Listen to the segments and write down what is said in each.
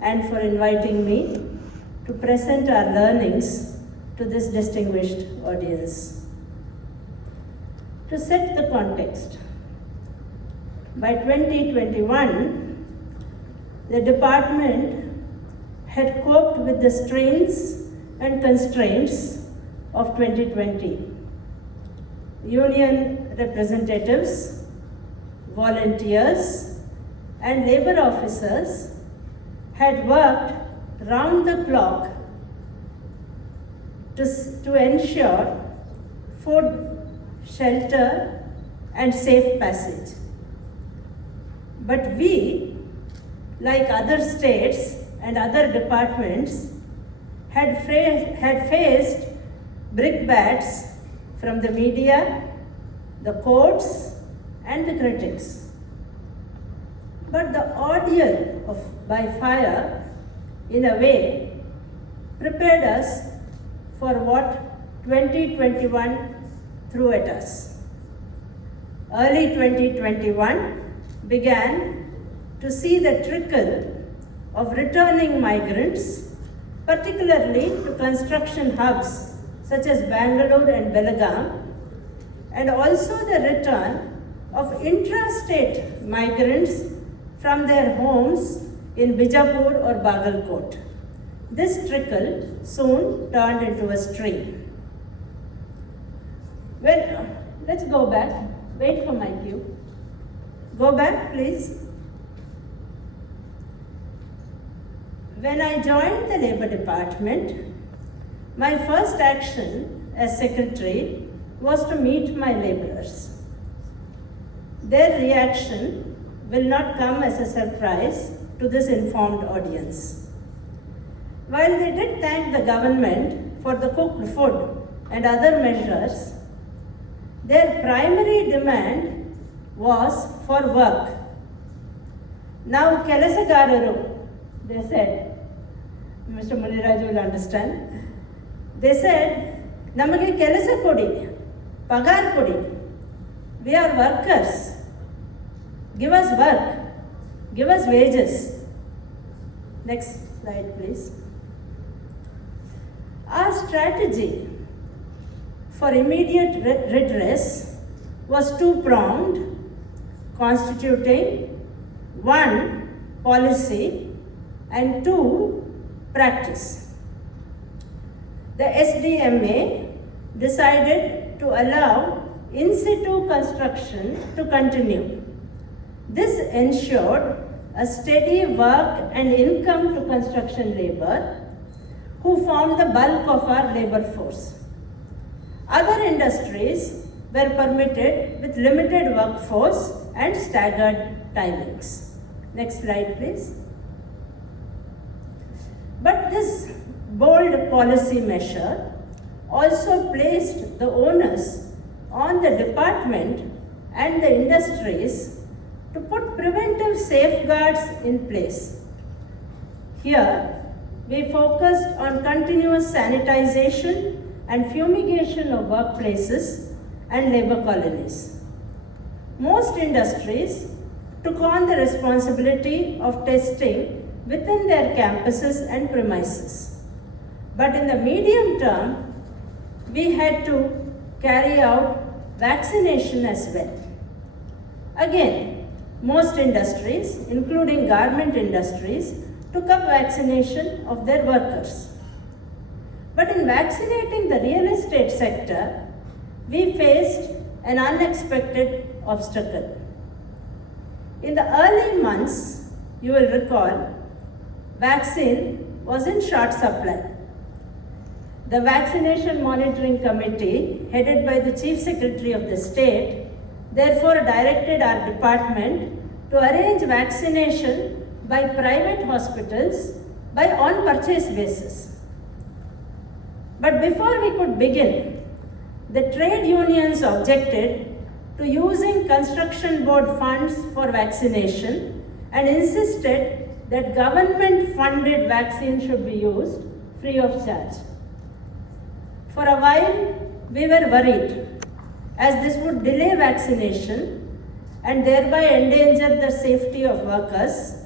and for inviting me to present our learnings to this distinguished audience. To set the context, by 2021, the department had coped with the strains and constraints of 2020. Union representatives, volunteers, and labor officers had worked round the clock to ensure food, shelter, and safe passage. But we, like other states and other departments, had faced brickbats from the media, the courts, and the critics. But the ordeal by fire, in a way, prepared us for what 2021 threw at us. Early 2021 began to see the trickle of returning migrants, particularly to construction hubs such as Bangalore and Belagaum, and also the return of intrastate migrants from their homes in Bijapur or Bagalkot. This trickle soon turned into a stream. Well, let's go back. Wait for my cue. Go back, please. When I joined the Labour Department, my first action as secretary was to meet my labourers. Their reaction will not come as a surprise to this informed audience. While they did thank the government for the cooked food and other measures, their primary demand was for work. Now, Kelasagararu, they said, Mr. Muniraj will understand, they said, Namage kelasa kodi, pagar kodi. We are workers. Give us work. Give us wages. Next slide, please. Our strategy for immediate redress was two-pronged, constituting 1, policy, and 2, practice. The SDMA decided to allow in situ construction to continue. This ensured a steady work and income to construction labor, who formed the bulk of our labor force. Other industries were permitted with limited workforce and staggered timings. Next slide, please. But this bold policy measure also placed the onus on the department and the industries to put preventive safeguards in place. Here, we focused on continuous sanitization and fumigation of workplaces and labor colonies. Most industries took on the responsibility of testing within their campuses and premises. But in the medium term, we had to carry out vaccination as well. Again, most industries, including garment industries, took up vaccination of their workers. But in vaccinating the real estate sector, we faced an unexpected obstacle. In the early months, you will recall, vaccine was in short supply. The Vaccination Monitoring Committee, headed by the Chief Secretary of the state, therefore directed our department to arrange vaccination by private hospitals by on-purchase basis. But before we could begin, the trade unions objected to using construction board funds for vaccination and insisted that government-funded vaccine should be used free of charge. For a while, we were worried, as this would delay vaccination and thereby endanger the safety of workers.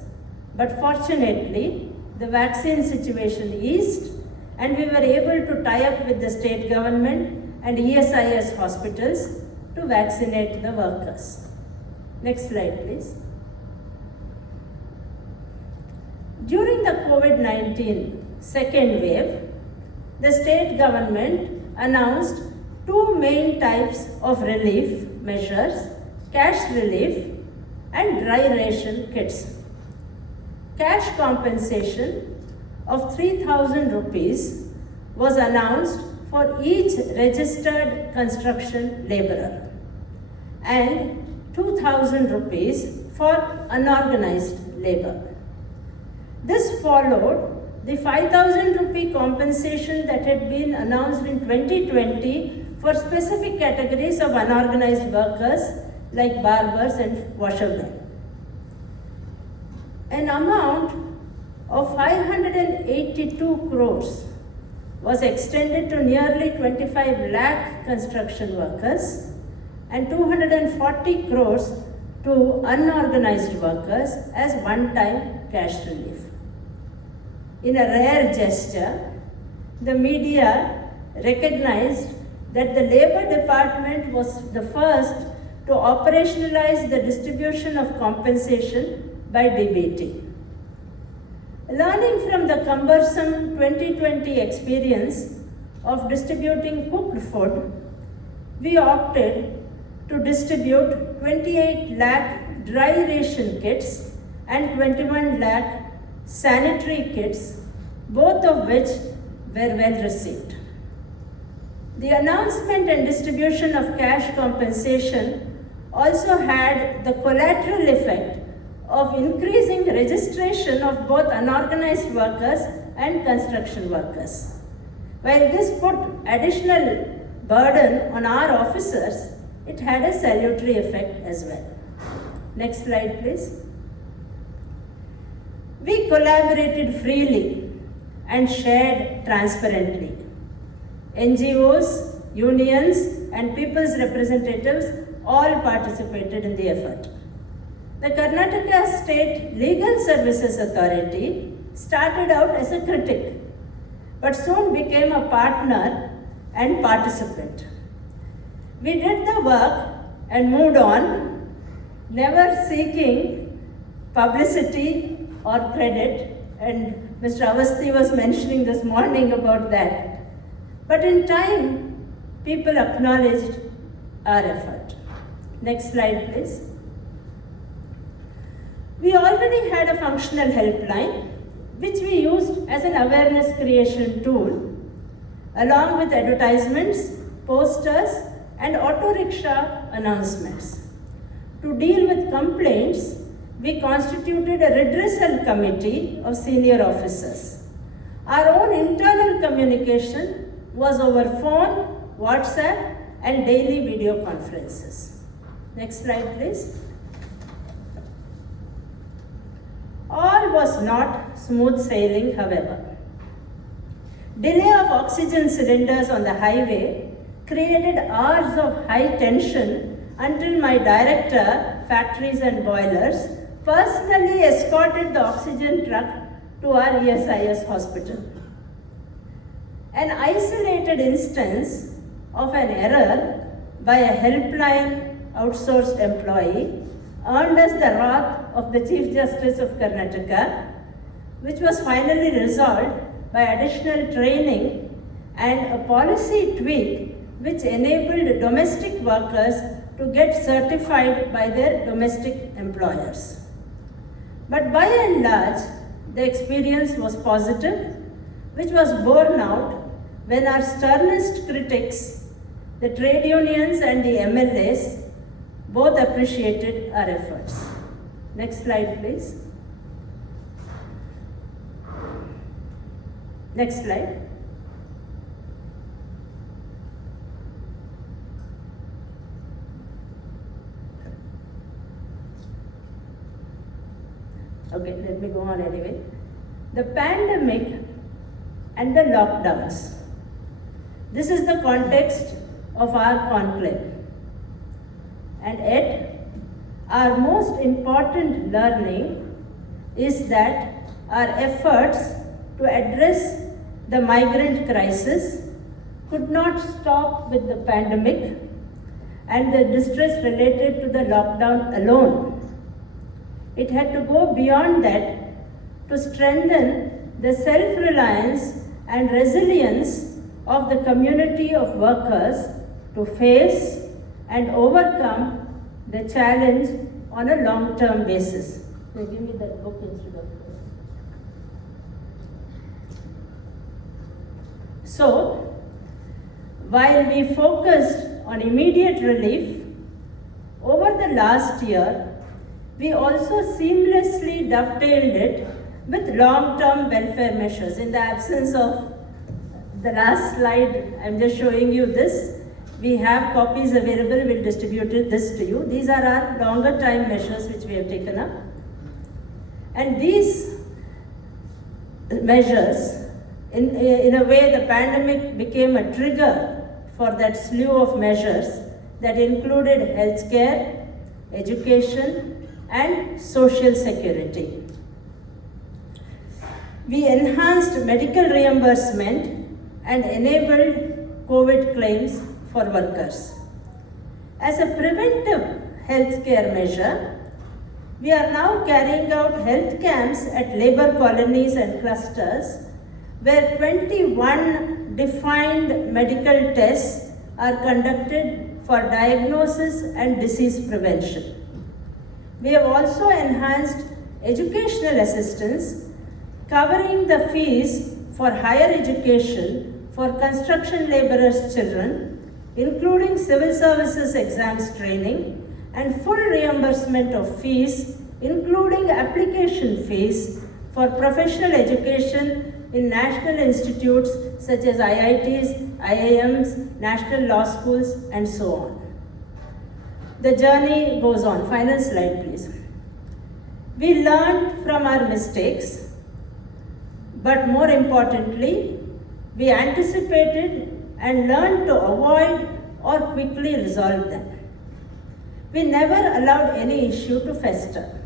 But fortunately, the vaccine situation eased, and we were able to tie up with the state government and ESIS hospitals to vaccinate the workers. Next slide, please. During the COVID-19 second wave, the state government announced two main types of relief measures: cash relief and dry ration kits. Cash compensation of 3,000 rupees was announced for each registered construction laborer and 2,000 rupees for unorganized labor. This followed the 5,000 rupee compensation that had been announced in 2020 for specific categories of unorganized workers like barbers and washermen. An amount of 582 crores was extended to nearly 25 lakh construction workers and 240 crores to unorganized workers as one-time cash relief. In a rare gesture, the media recognized that the Labor Department was the first to operationalize the distribution of compensation by DBT. Learning from the cumbersome 2020 experience of distributing cooked food, we opted to distribute 28 lakh dry ration kits and 21 lakh sanitary kits, both of which were well received. The announcement and distribution of cash compensation also had the collateral effect of increasing registration of both unorganized workers and construction workers. While this put additional burden on our officers, it had a salutary effect as well. Next slide, please. We collaborated freely and shared transparently. NGOs, unions, and people's representatives all participated in the effort. The Karnataka State Legal Services Authority started out as a critic, but soon became a partner and participant. We did the work and moved on, never seeking publicity or credit, and Mr. Avasthi was mentioning this morning about that. But in time, people acknowledged our effort. Next slide, please. We already had a functional helpline, which we used as an awareness creation tool, along with advertisements, posters, and auto rickshaw announcements. To deal with complaints, we constituted a redressal committee of senior officers. Our own internal communication was over phone, WhatsApp, and daily video conferences. Next slide, please. All was not smooth sailing, however. Delay of oxygen cylinders on the highway created hours of high tension until my director, Factories and Boilers, personally escorted the oxygen truck to our ESIS hospital. An isolated instance of an error by a helpline outsourced employee earned us the wrath of the Chief Justice of Karnataka, which was finally resolved by additional training and a policy tweak which enabled domestic workers to get certified by their domestic employers. But by and large, the experience was positive, which was borne out when our sternest critics, the trade unions and the MLAs, both appreciated our efforts. Next slide, please. Next slide. Okay, let me go on anyway. The pandemic and the lockdowns. This is the context of our conclave. And yet, our most important learning is that our efforts to address the migrant crisis could not stop with the pandemic and the distress related to the lockdown alone. It had to go beyond that to strengthen the self-reliance and resilience of the community of workers to face and overcome the challenge on a long-term basis. So give me that book instead of this. So, while we focused on immediate relief, over the last year, we also seamlessly dovetailed it with long-term welfare measures. In the absence of the last slide, I'm just showing you this. We have copies available, we'll distribute this to you. These are our longer time measures which we have taken up. And these measures, in a way, the pandemic became a trigger for that slew of measures that included healthcare, education, and social security. We enhanced medical reimbursement and enabled COVID claims for workers. As a preventive healthcare measure, we are now carrying out health camps at labor colonies and clusters where 21 defined medical tests are conducted for diagnosis and disease prevention. We have also enhanced educational assistance, covering the fees for higher education for construction laborers' children, including civil services exams training, and full reimbursement of fees, including application fees for professional education in national institutes such as IITs, IIMs, national law schools, and so on. The journey goes on. Final slide, please. We learned from our mistakes, but more importantly, we anticipated and learned to avoid or quickly resolve them. We never allowed any issue to fester.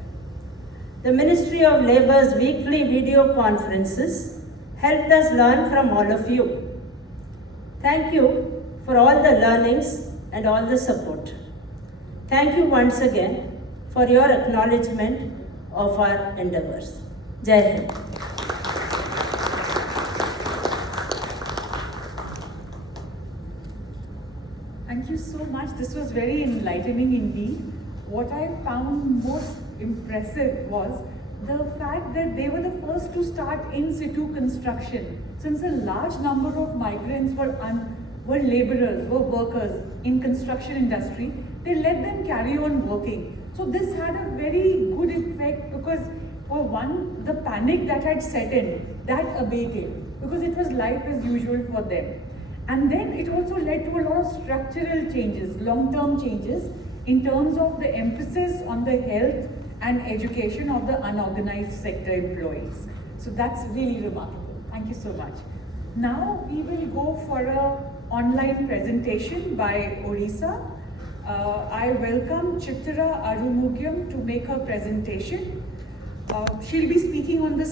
The Ministry of Labor's weekly video conferences helped us learn from all of you. Thank you for all the learnings and all the support. Thank you once again for your acknowledgement of our endeavors. Jai Hind. Thank you so much. This was very enlightening indeed. What I found most impressive was the fact that they were the first to start in situ construction. Since a large number of migrants were laborers, were workers in construction industry, they let them carry on working. So this had a very good effect because for one, the panic that had set in, that abated because it was life as usual for them. And then it also led to a lot of structural changes, long-term changes in terms of the emphasis on the health and education of the unorganized sector employees. So that's really remarkable. Thank you so much. Now we will go for an online presentation by Odisha. I welcome Chitra Arumugyam to make her presentation. She'll be speaking on this